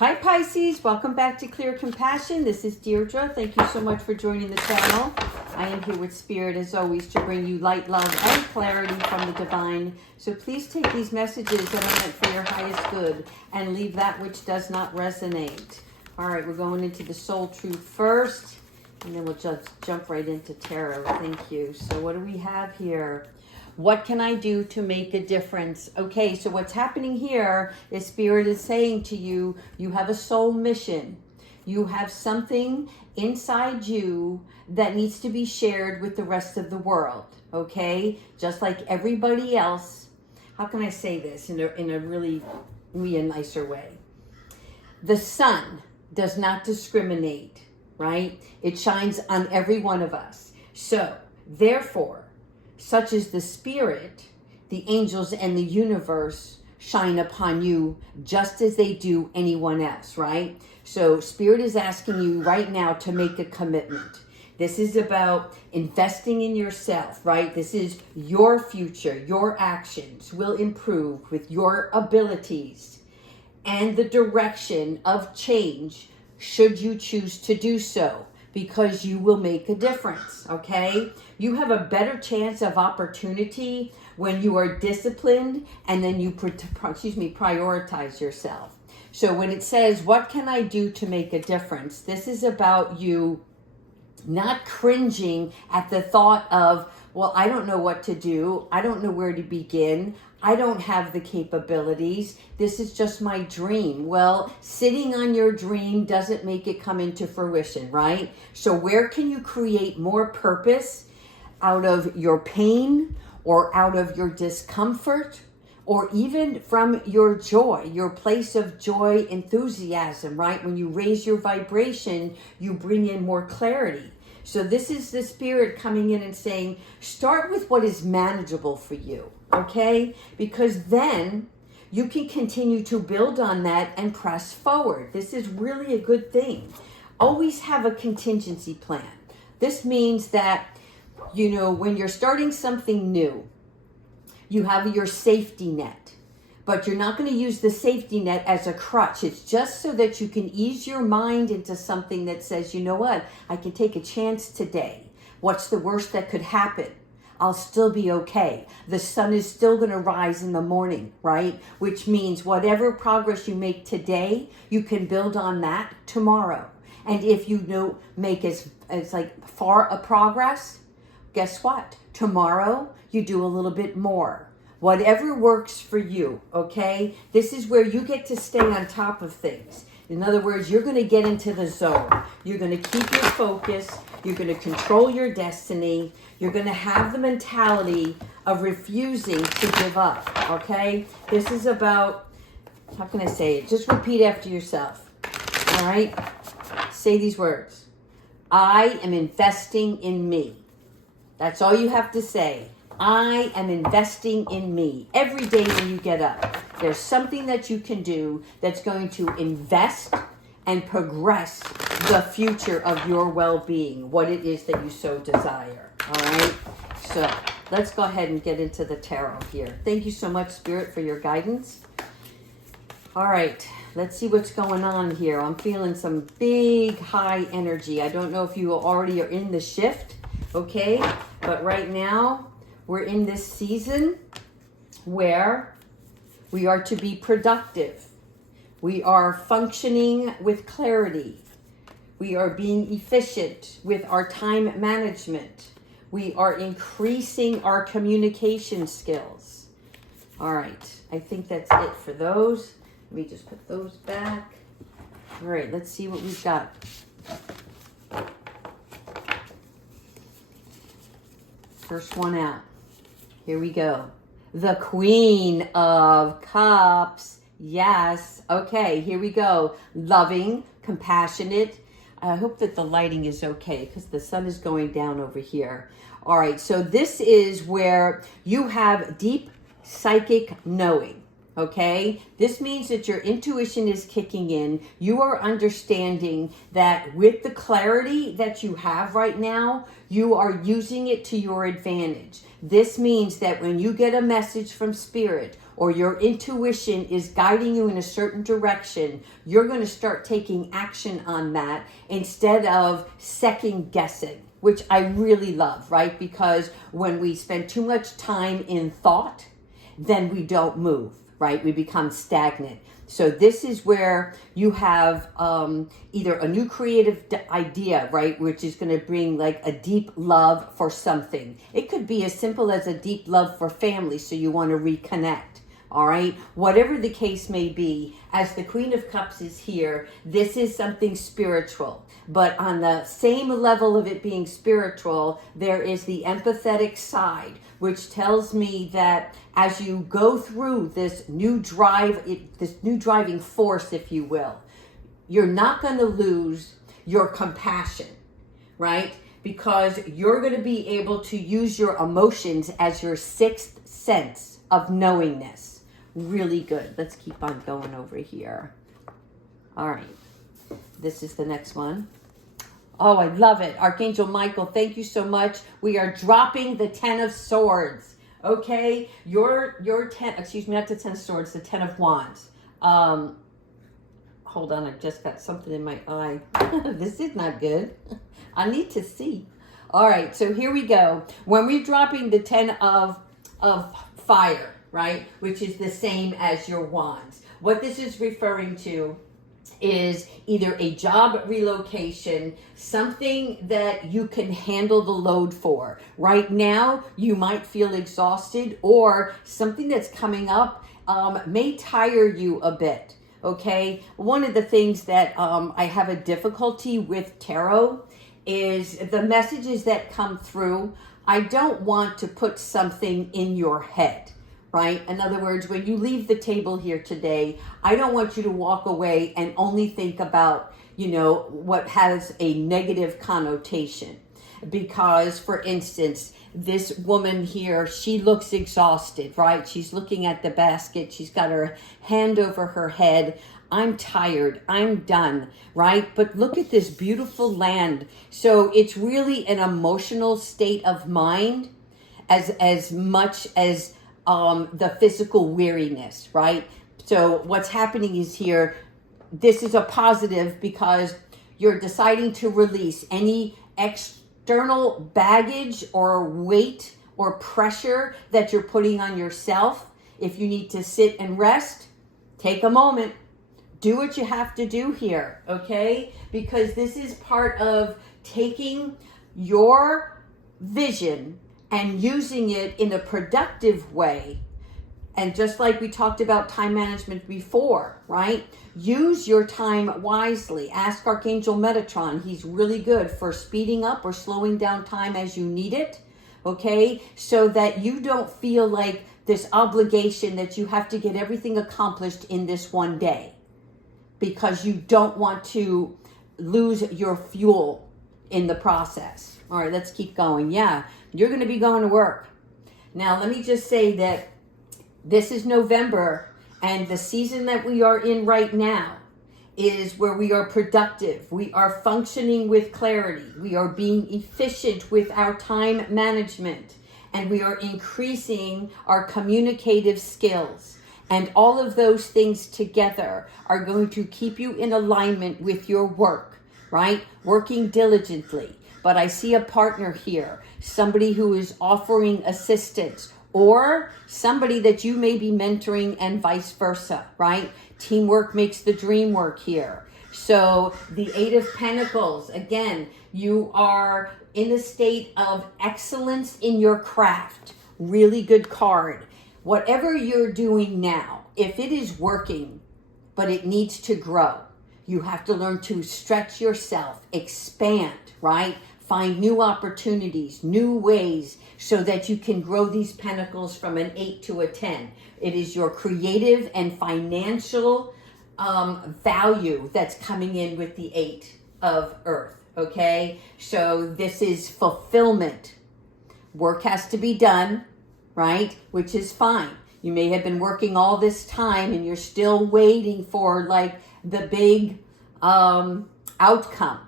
Hi Pisces, welcome back to Clear Compassion. This is Deirdre. Thank you so much for joining the channel. I am here with Spirit as always to bring you light, love, and clarity from the divine. So please take these messages that are meant for your highest good and leave that which does not resonate. All right, we're going into the soul truth first, and then we'll just jump right into tarot. Thank you. So what do we have here? What can I do to make a difference? Okay, so what's happening here is Spirit is saying to you, you have a soul mission. You have something inside you that needs to be shared with the rest of the world, okay? Just like everybody else. How can I say this in a really nicer way? The sun does not discriminate, right? It shines on every one of us. So, therefore, such as the Spirit, the angels, and the universe shine upon you just as they do anyone else, right? So Spirit is asking you right now to make a commitment. This is about investing in yourself, right? This is your future. Your actions will improve with your abilities and the direction of change should you choose to do so, because you will make a difference, okay? You have a better chance of opportunity when you are disciplined and then you prioritize yourself. So when it says, what can I do to make a difference? This is about you not cringing at the thought of, well, I don't know what to do. I don't know where to begin. I don't have the capabilities. This is just my dream. Well, sitting on your dream doesn't make it come into fruition, right? So where can you create more purpose out of your pain or out of your discomfort or even from your joy, your place of joy, enthusiasm, right? When you raise your vibration, you bring in more clarity. So this is the Spirit coming in and saying, start with what is manageable for you, okay? Because then you can continue to build on that and press forward. This is really a good thing. Always have a contingency plan. This means that, you know, when you're starting something new, you have your safety net. But you're not going to use the safety net as a crutch. It's just so that you can ease your mind into something that says, you know what, I can take a chance today. What's the worst that could happen? I'll still be okay. The sun is still going to rise in the morning, right? Which means whatever progress you make today, you can build on that tomorrow. And if you make as like far a progress, guess what? Tomorrow, you do a little bit more. Whatever works for you, okay? This is where you get to stay on top of things. In other words, you're going to get into the zone. You're going to keep your focus. You're going to control your destiny. You're going to have the mentality of refusing to give up, okay? This is about, how can I say it? Just repeat after yourself, all right? Say these words. I am investing in me. That's all you have to say. I am investing in me. Every day when you get up, there's something that you can do that's going to invest and progress the future of your well-being, what it is that you so desire. All right? So let's go ahead and get into the tarot here. Thank you so much, Spirit, for your guidance. All right, let's see what's going on here. I'm feeling some big high energy. I don't know if you already are in the shift, okay? But right now, we're in this season where we are to be productive. We are functioning with clarity. We are being efficient with our time management. We are increasing our communication skills. All right, I think that's it for those. Let me just put those back. All right, let's see what we've got. First one out. Here we go. The Queen of Cups. Yes. Okay, here we go. Loving, compassionate. I hope that the lighting is okay because the sun is going down over here. All right, so this is where you have deep psychic knowing. Okay, this means that your intuition is kicking in. You are understanding that with the clarity that you have right now, you are using it to your advantage. This means that when you get a message from Spirit or your intuition is guiding you in a certain direction, you're going to start taking action on that instead of second guessing, which I really love, right? Because when we spend too much time in thought, then we don't move, right? We become stagnant. So this is where you have either a new creative idea, right? Which is going to bring like a deep love for something. It could be as simple as a deep love for family. So you want to reconnect. All right. Whatever the case may be, as the Queen of Cups is here, this is something spiritual. But on the same level of it being spiritual, there is the empathetic side, which tells me that as you go through this new driving force, if you will, you're not going to lose your compassion, right? Because you're going to be able to use your emotions as your sixth sense of knowingness. Really good. Let's keep on going over here. All right. This is the next one. Oh, I love it. Archangel Michael, thank you so much. We are dropping the 10 of Swords. Okay? Your 10, excuse me, not the 10 of Swords, the 10 of Wands. Hold on, I just got something in my eye. This is not good. I need to see. All right, so here we go. When we're dropping the 10 of fire, right, which is the same as your wands, what this is referring to is either a job relocation, something that you can handle the load for. Right now, you might feel exhausted, or something that's coming up may tire you a bit. Okay, one of the things that I have a difficulty with tarot is the messages that come through. I don't want to put something in your head, right? In other words, when you leave the table here today, I don't want you to walk away and only think about, what has a negative connotation. Because, for instance, this woman here, she looks exhausted, right? She's looking at the basket. She's got her hand over her head. I'm tired. I'm done, right? But look at this beautiful land. So it's really an emotional state of mind as much as the physical weariness, right? So what's happening is here, this is a positive because you're deciding to release any external baggage or weight or pressure that you're putting on yourself. If you need to sit and rest, take a moment. Do what you have to do here, okay? Because this is part of taking your vision and using it in a productive way. And just like we talked about time management before, right? Use your time wisely. Ask Archangel Metatron. He's really good for speeding up or slowing down time as you need it, okay? So that you don't feel like this obligation that you have to get everything accomplished in this one day, because you don't want to lose your fuel in the process. All right, let's keep going. Yeah, you're going to be going to work. Now, let me just say that this is November, and the season that we are in right now is where we are productive. We are functioning with clarity. We are being efficient with our time management, and we are increasing our communicative skills. And all of those things together are going to keep you in alignment with your work, right? Working diligently. But I see a partner here, somebody who is offering assistance, or somebody that you may be mentoring, and vice versa, right? Teamwork makes the dream work here. So the Eight of Pentacles, again, you are in a state of excellence in your craft. Really good card. Whatever you're doing now, if it is working, but it needs to grow, you have to learn to stretch yourself, expand, right? Find new opportunities, new ways, so that you can grow these pentacles from an 8 to a 10. It is your creative and financial value that's coming in with the 8 of Earth, okay? So this is fulfillment. Work has to be done, right? Which is fine. You may have been working all this time and you're still waiting for like the big outcome.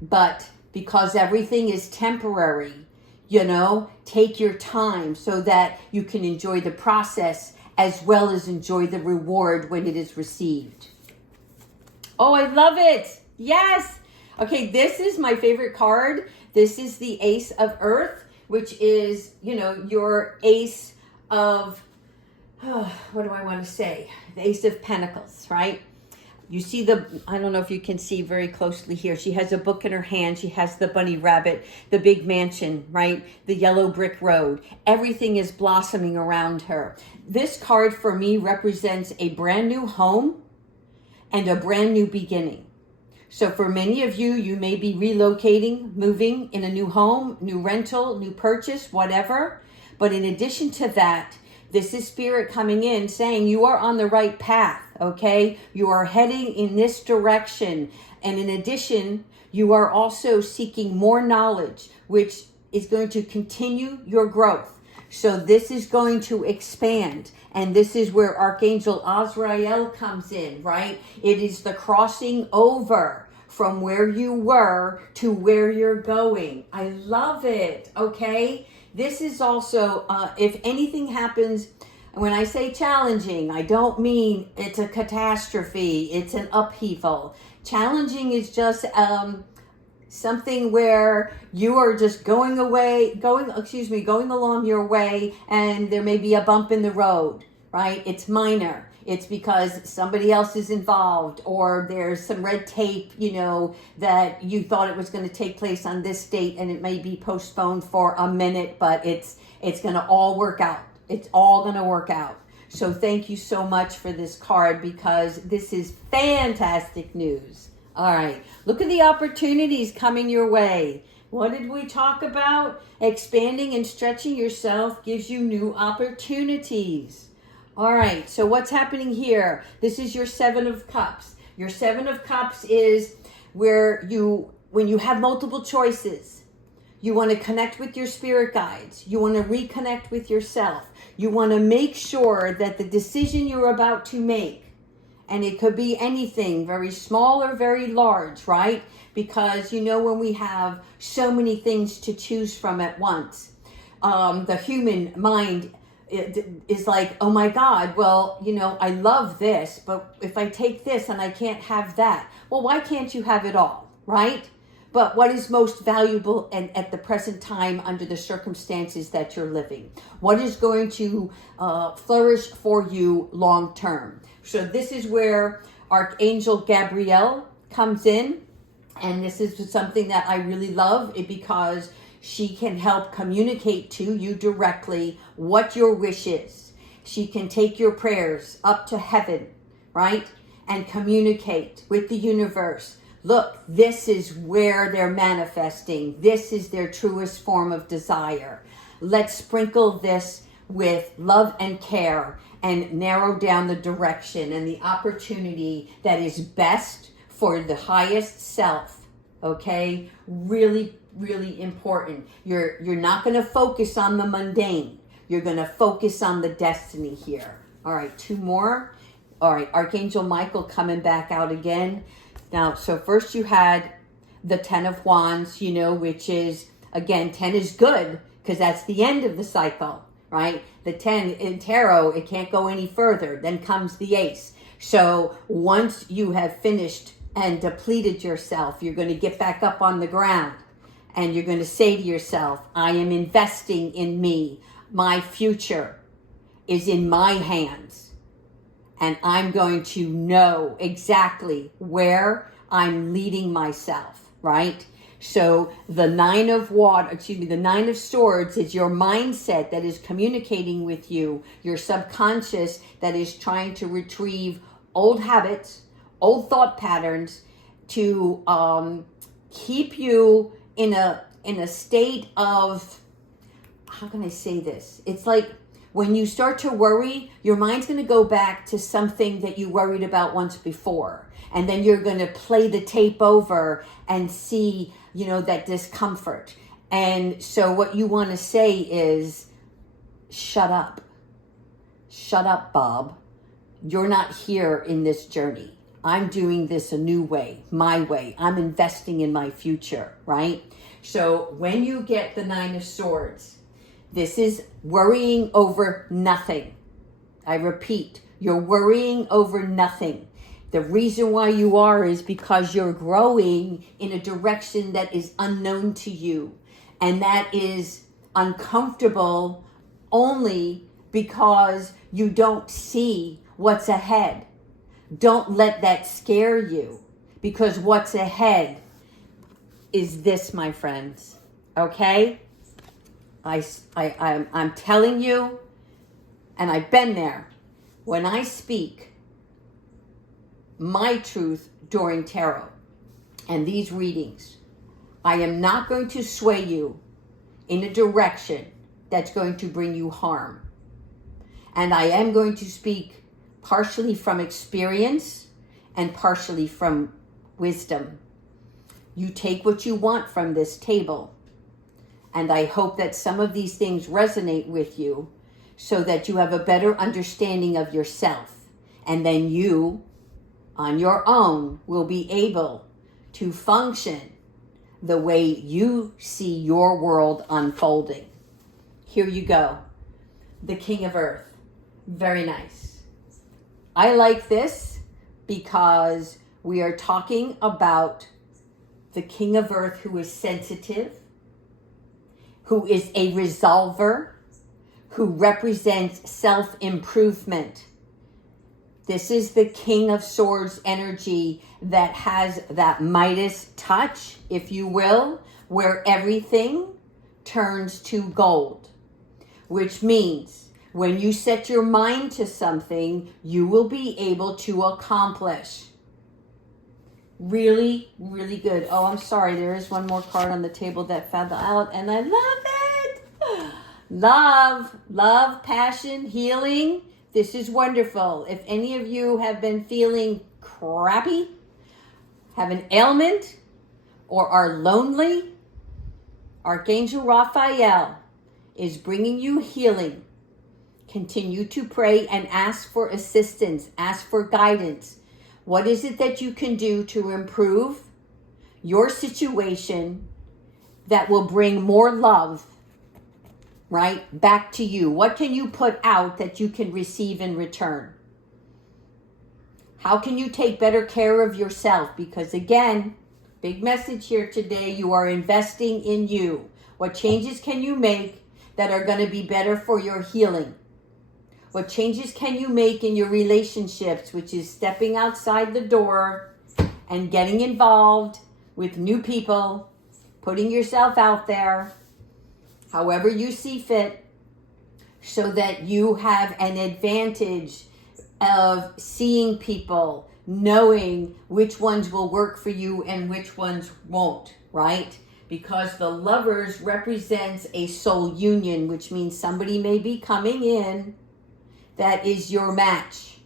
But because everything is temporary, take your time so that you can enjoy the process as well as enjoy the reward when it is received. Oh, I love it. Yes. Okay, this is my favorite card. This is the Ace of Earth, which is, your Ace of, what do I want to say? The Ace of Pentacles, right? You see I don't know if you can see very closely here. She has a book in her hand. She has the bunny rabbit, the big mansion, right? The yellow brick road. Everything is blossoming around her. This card for me represents a brand new home and a brand new beginning. So for many of you, you may be relocating, moving in a new home, new rental, new purchase, whatever. But in addition to that, this is Spirit coming in saying you are on the right path, okay? You are heading in this direction. And in addition, you are also seeking more knowledge, which is going to continue your growth. So this is going to expand. And this is where Archangel Azrael comes in, right? It is the crossing over from where you were to where you're going. I love it, okay? This is also, if anything happens, when I say challenging, I don't mean it's a catastrophe, it's an upheaval. Challenging is just something where you are just going along your way, and there may be a bump in the road, right? It's minor. It's because somebody else is involved, or there's some red tape, that you thought it was going to take place on this date and it may be postponed for a minute, but it's going to all work out. It's all going to work out. So thank you so much for this card, because this is fantastic news. All right. Look at the opportunities coming your way. What did we talk about? Expanding and stretching yourself gives you new opportunities. All right, so what's happening here? This is your Seven of Cups. Your Seven of Cups is where when you have multiple choices, you want to connect with your spirit guides. You want to reconnect with yourself. You want to make sure that the decision you're about to make, and it could be anything, very small or very large, right? Because, when we have so many things to choose from at once, the human mind is like, oh my God, well, I love this, but if I take this and I can't have that, well, why can't you have it all, right? But what is most valuable and at the present time under the circumstances that you're living? What is going to flourish for you long term? So this is where Archangel Gabriel comes in, and this is something that I really love because she can help communicate to you directly what your wish is. She can take your prayers up to heaven, right? And communicate with the universe. Look, this is where they're manifesting. This is their truest form of desire. Let's sprinkle this with love and care and narrow down the direction and the opportunity that is best for the highest self, okay? Really important. You're not going to focus on the mundane. You're going to focus on the destiny here. All right, two more. All right, Archangel Michael coming back out again. Now, so first you had the 10 of Wands, which is, again, 10 is good because that's the end of the cycle, right? The 10 in tarot, it can't go any further. Then comes the ace. So once you have finished and depleted yourself, you're going to get back up on the ground. And you're going to say to yourself, I am investing in me. My future is in my hands. And I'm going to know exactly where I'm leading myself, right? So the Nine of Swords is your mindset that is communicating with you, your subconscious that is trying to retrieve old habits, old thought patterns to keep you in a state of, how can I say this? It's like when you start to worry, your mind's going to go back to something that you worried about once before. And then you're going to play the tape over and see, that discomfort. And so what you want to say is, shut up. Shut up, Bob. You're not here in this journey. I'm doing this a new way, my way. I'm investing in my future, right? So when you get the Nine of Swords, this is worrying over nothing. I repeat, you're worrying over nothing. The reason why you are is because you're growing in a direction that is unknown to you. And that is uncomfortable only because you don't see what's ahead. Don't let that scare you, because what's ahead is this, my friends. Okay? I'm telling you, and I've been there. When I speak my truth during tarot and these readings, I am not going to sway you in a direction that's going to bring you harm. And I am going to speak partially from experience and partially from wisdom. You take what you want from this table. And I hope that some of these things resonate with you so that you have a better understanding of yourself. And then you, on your own, will be able to function the way you see your world unfolding. Here you go. The King of Earth. Very nice. I like this because we are talking about the King of Earth, who is sensitive, who is a resolver, who represents self-improvement. This is the King of Swords energy that has that Midas touch, if you will, where everything turns to gold, which means when you set your mind to something, you will be able to accomplish. Really, really good. Oh, I'm sorry. There is one more card on the table that fell out, and I love it. Love, passion, healing. This is wonderful. If any of you have been feeling crappy, have an ailment, or are lonely, Archangel Raphael is bringing you healing. Continue to pray and ask for assistance, ask for guidance. What is it that you can do to improve your situation that will bring more love, right, back to you? What can you put out that you can receive in return? How can you take better care of yourself? Because again, big message here today, you are investing in you. What changes can you make that are going to be better for your healing? What changes can you make in your relationships, which is stepping outside the door and getting involved with new people, putting yourself out there, however you see fit, so that you have an advantage of seeing people, knowing which ones will work for you and which ones won't, right? Because the Lovers represents a soul union, which means somebody may be coming in that is your match,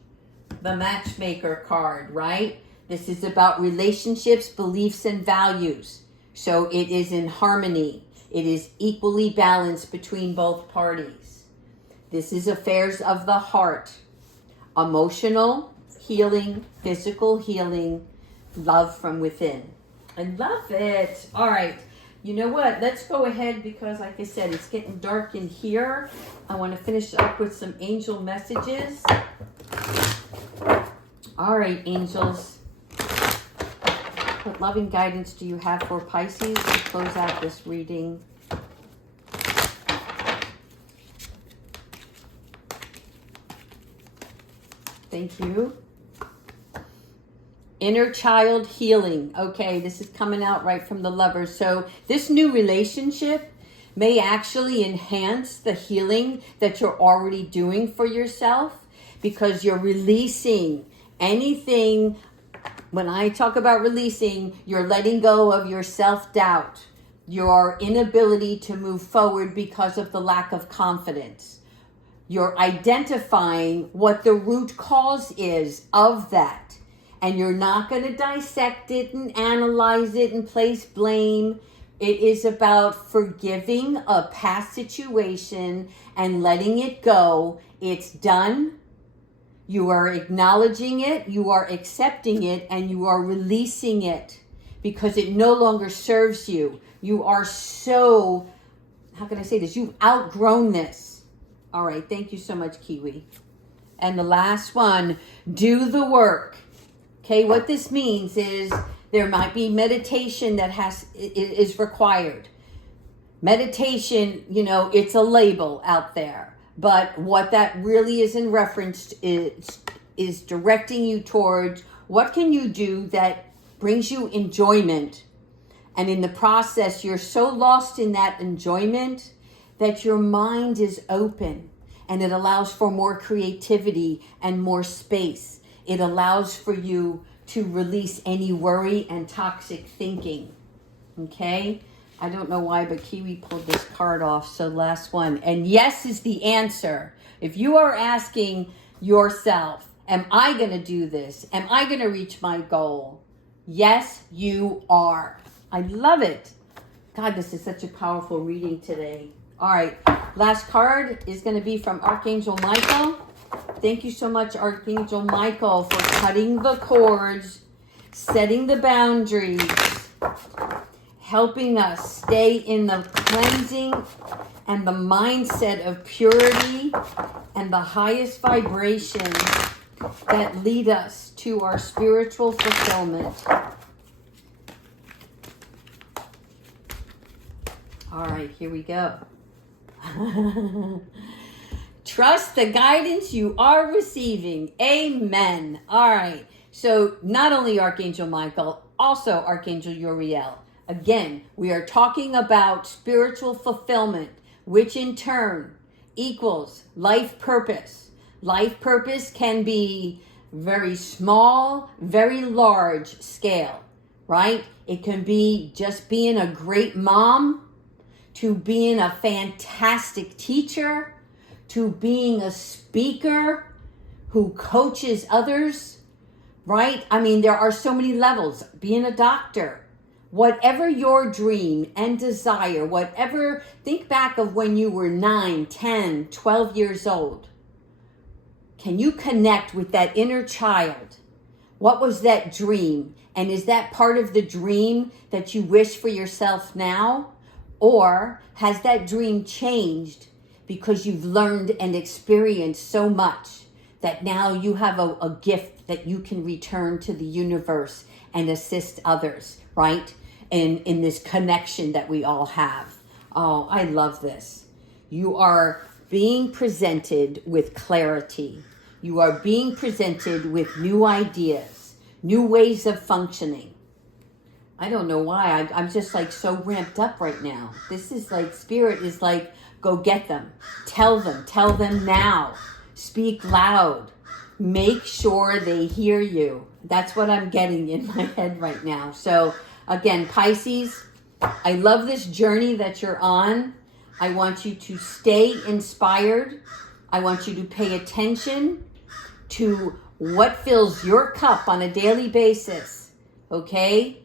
the matchmaker card, right? This is about relationships, beliefs, and values. So it is in harmony. It is equally balanced between both parties. This is affairs of the heart. Emotional healing, physical healing, love from within. I love it. All right. You know what? Let's go ahead because, like I said, it's getting dark in here. I want to finish up with some angel messages. All right, angels. What loving guidance do you have for Pisces to close out this reading? Thank you. Inner child healing. Okay, this is coming out right from the Lovers. So this new relationship may actually enhance the healing that you're already doing for yourself, because you're releasing anything. When I talk about releasing, you're letting go of your self-doubt, your inability to move forward because of the lack of confidence. You're identifying what the root cause is of that. And you're not going to dissect it and analyze it and place blame. It is about forgiving a past situation and letting it go. It's done. You are acknowledging it. You are accepting it. And you are releasing it because it no longer serves you. You are so, how can I say this? You've outgrown this. All right. Thank you so much, Kiwi. And the last one, do the work. Okay, what this means is there might be meditation that is required. Meditation, it's a label out there. But what that really is in reference is directing you towards what can you do that brings you enjoyment. And in the process, you're so lost in that enjoyment that your mind is open and it allows for more creativity and more space. It allows for you to release any worry and toxic thinking. Okay? I don't know why, but Kiwi pulled this card off. So last one. And yes is the answer. If you are asking yourself, am I going to do this? Am I going to reach my goal? Yes, you are. I love it. God, this is such a powerful reading today. All right. Last card is going to be from Archangel Michael. Thank you so much, Archangel Michael, for cutting the cords, setting the boundaries, helping us stay in the cleansing and the mindset of purity and the highest vibration that lead us to our spiritual fulfillment. All right, here we go. Trust the guidance you are receiving. Amen. All right. So not only Archangel Michael, also Archangel Uriel. Again, we are talking about spiritual fulfillment, which in turn equals life purpose. Life purpose can be very small, very large scale, right? It can be just being a great mom, to being a fantastic teacher, to being a speaker who coaches others, right? I mean, there are so many levels. Being a doctor, whatever your dream and desire, think back of when you were 9, 10, 12 years old. Can you connect with that inner child? What was that dream? And is that part of the dream that you wish for yourself now? Or has that dream changed because you've learned and experienced so much that now you have a gift that you can return to the universe and assist others, right? In this connection that we all have. Oh, I love this. You are being presented with clarity. You are being presented with new ideas, new ways of functioning. I don't know why. I'm just like so ramped up right now. This is like, Spirit is like, go get them. Tell them now. Speak loud. Make sure they hear you. That's what I'm getting in my head right now. So again, Pisces, I love this journey that you're on. I want you to stay inspired. I want you to pay attention to what fills your cup on a daily basis. Okay?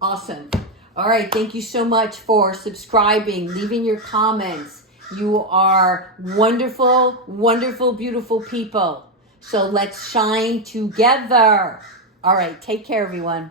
Awesome. All right. Thank you so much for subscribing, leaving your comments. You are wonderful, wonderful, beautiful people. So let's shine together. All right. Take care, everyone.